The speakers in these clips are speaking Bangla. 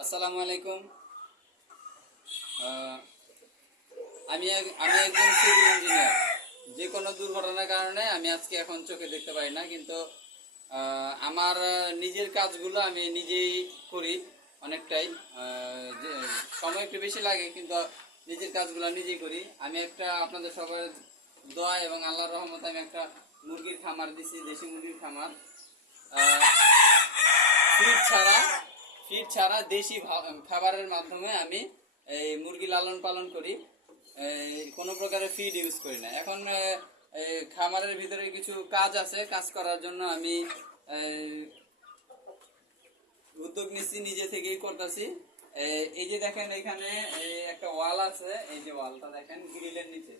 আসসালামু আলাইকুম। আমি আমি একজন সিভিল ইঞ্জিনিয়ার। যে কোনো দুর্ঘটনার কারণে আমি আজকে এখন চোখে দেখতে পাই না, কিন্তু আমার নিজের কাজগুলো আমি নিজেই করি অনেকটাই। সময় একটু বেশি লাগে, কিন্তু নিজের কাজগুলো নিজেই করি। আমি একটা আপনাদের সবার দোয়া এবং আল্লাহর রহমতে আমি একটা মুরগির খামার দিছি, দেশি মুরগির খামার। ছাড়া ফিড ছাড়া দেশি খাবারের মাধ্যমে আমি এই মুরগি লালন পালন করি। কোনো প্রকারের ফিড ইউজ করি না। এখন খামারের ভিতরে কিছু কাজ আছে। কাজ করার জন্য আমি উদ্যোগ নিচ্ছি, নিজে থেকেই করতেছি। এই যে দেখেন এখানে একটা ওয়াল আছে। এই যে ওয়ালটা দেখেন, গ্রিলের নিচে।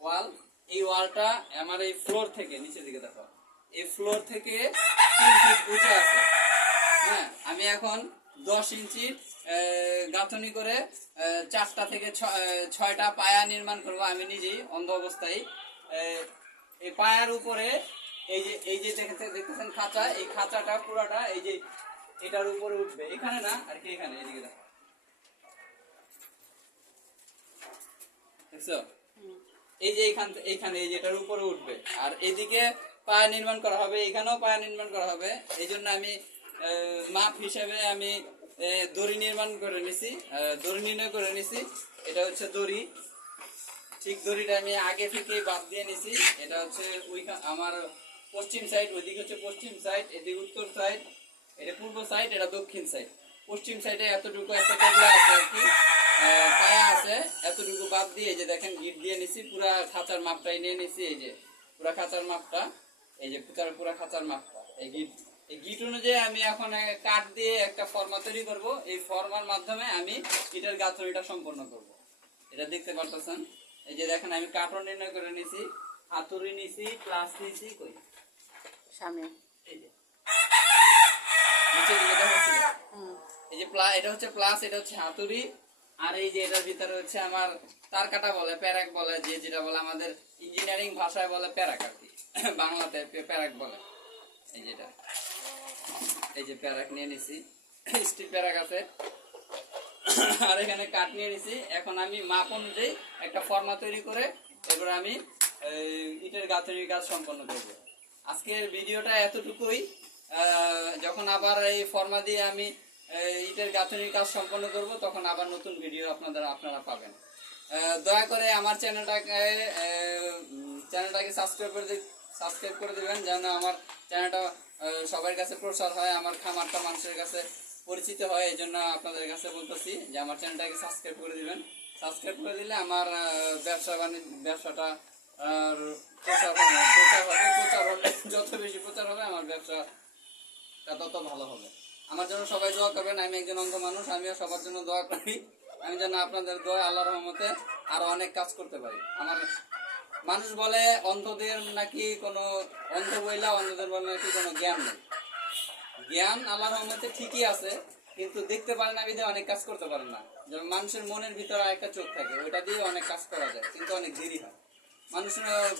ওয়াল, এই ওয়ালটা আমার এই ফ্লোর থেকে, নিচের দিকে দেখো। এই ফ্লোর থেকে তিন ফিট উঁচু আছে। আমি এখন দশ ইঞ্চি গাঁথনি করে চারটা থেকে ছয়টা পায়া নির্মাণ করব আমি নিজেই, অন্ধ অবস্থায়। এই পায়ার উপরে, এই যে এই যে দেখেছেন দেখতেছেন খাঁচা, এই খাঁচাটা পুরাটা এই যে এটার উপরে উঠবে। এখানে না, আর কি এখানে? এদিকে দেখো। এই যে এইখান এইখানে, এই যেটার উপরে উঠবে। আর এদিকে পায়া নির্মাণ করা হবে, এখানেও পায়া নির্মাণ করা হবে। এই জন্য আমি মাপ হিসেবে আমি দড়ি নির্মাণ করে নিছি। দড়ি নির্ণয় করে নিছি। এটা হচ্ছে দড়ি। ঠিক দড়িটা আমি আগে থেকে বাদ দিয়ে নিছি। এটা হচ্ছে ওইখান আমার পশ্চিম সাইড ওইদিকে হচ্ছে পশ্চিম সাইড এদিকে উত্তর সাইড এটা পূর্ব সাইড এটা দক্ষিণ সাইড পশ্চিম সাইডে এতটুকু একটা টেবলা আছে আর কি। পায়া আছে। এতটুকু বাদ দিয়ে যে দেখেন, গিট দিয়ে নিছি। পুরা খাঁচার মাপটাই নিয়ে নিছি এই যে। পুরা খাঁচার মাপটা। এই যে পুরা খাঁচার মাপটা। এই গিট এই গিট অনুযায়ী আমি এখন কাঠ দিয়ে একটা ফর্মা তৈরি করব। এই ফর্মার মাধ্যমে আমি ইটের গাঁথনিটা সম্পন্ন করব। এটা দেখতে পারতেছেন? এই যে দেখেন আমি কাঠও নির্ণয় করে নিছি হাতুড়ি নিছি প্লাস নিছি কই? সামনে। এই যে। নিচে দিকে দেখাচ্ছিল। এই যে প্লা এটা হচ্ছে প্লাস এটা হচ্ছে হাতুড়ি আর এই যে এটার ভিতরে হচ্ছে আমার তার কাটা বলে প্যারাক বলে যে যেটা বলে আমাদের ইঞ্জিনিয়ারিং ভাষায় বলে প্যারাক আর কি। বাংলাতে প্যারাক বলে। এই যেটা এই যে প্যারাক নিয়ে নিছি স্টিল প্যারাক আছে। আর এখানে কাঠ নিয়ে নিছি। এখন আমি মাপ অনুযায়ী একটা ফর্মা তৈরি করে এবার আমি ইটের গাঁথনির কাজ সম্পন্ন আজকের ভিডিওটা এতটুকুই। যখন আবার এই ফর্মা দিয়ে আমি ইটের গাঁথনির কাজ সম্পন্ন করব, তখন আবার নতুন ভিডিও আপনাদের, আপনারা পাবেন। দয়া করে আমার চ্যানেলটাকে চ্যানেলটাকে সাবস্ক্রাইব করে সাবস্ক্রাইব করে দিবেন যেন আমার চ্যানেলটা সবার কাছে প্রসার হয়, আমার খামারটা মানুষের কাছে পরিচিত হয়, এই জন্য আপনাদের কাছে বলতেছি যে আমার চ্যানেলটাকে সাবস্ক্রাইব করে দিবেন। সাবস্ক্রাইব করে দিলে আমার ব্যবসা বাণিজ্য, ব্যবসাটা, আর প্রচার হবে প্রচার হবে, প্রচার হলে যত বেশি প্রচার হবে আমার ব্যবসাটা তত ভালো হবে। আমার জন্য সবাই দোয়া করবেন, আমি একজন অন্ধ মানুষ, আমিও সবার জন্য দোয়া করি। আমি যেন আপনাদের দোয়া, আল্লাহর রহমতে আরও অনেক কাজ করতে পারি। আমার মানুষ বলে অন্ধদের নাকি কোনো অন্ধ বইলা অন্ধদের বলে নাকি কোনো জ্ঞান নেই। জ্ঞান আল্লাহর রহমতে ঠিকই আছে, কিন্তু দেখতে পারে না বিধে অনেক কাজ করতে পারে না। যেমন মানুষের মনের ভিতরে একটা চোখ থাকে, ওইটা দিয়ে অনেক কাজ করা যায়, কিন্তু অনেক দেরি হয়। মানুষ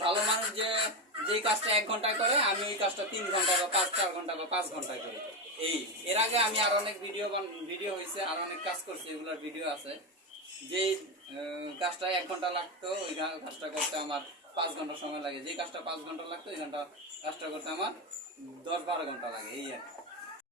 ভালো মানুষ যে, যেই কাজটা এক ঘন্টায় করে, আমি এই কাজটা তিন ঘণ্টা বা পাঁচ, চার ঘণ্টা বা পাঁচ ঘন্টায় করি। এই, এর আগে আমি আর অনেক ভিডিও ভিডিও হয়েছে আর অনেক কাজ করছি, এগুলোর ভিডিও আছে। যে কাজটা এক ঘণ্টা লাগতো, ওই কাজটা করতে আমার পাঁচ ঘণ্টা সময় লাগে যে কাজটা পাঁচ ঘণ্টা লাগতো, ওই ঘণ্টা কাজটা করতে আমার দশ বারো ঘণ্টা লাগে, এই আর কি।